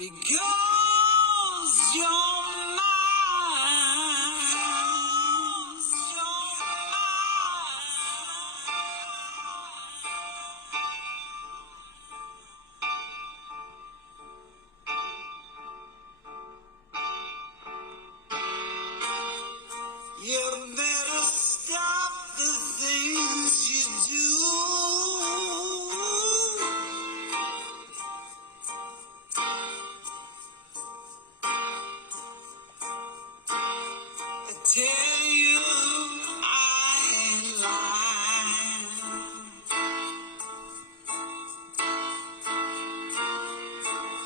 Because you're mine. You better stop the things you do. I tell you I ain't lying.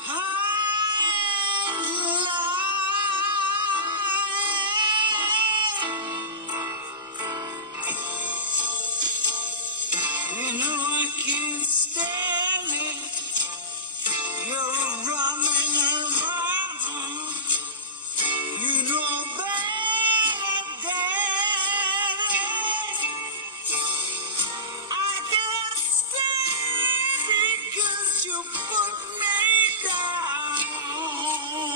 I ain't lying. You know I can't stand it. You're running around. You know better. I can't stand because you put me down.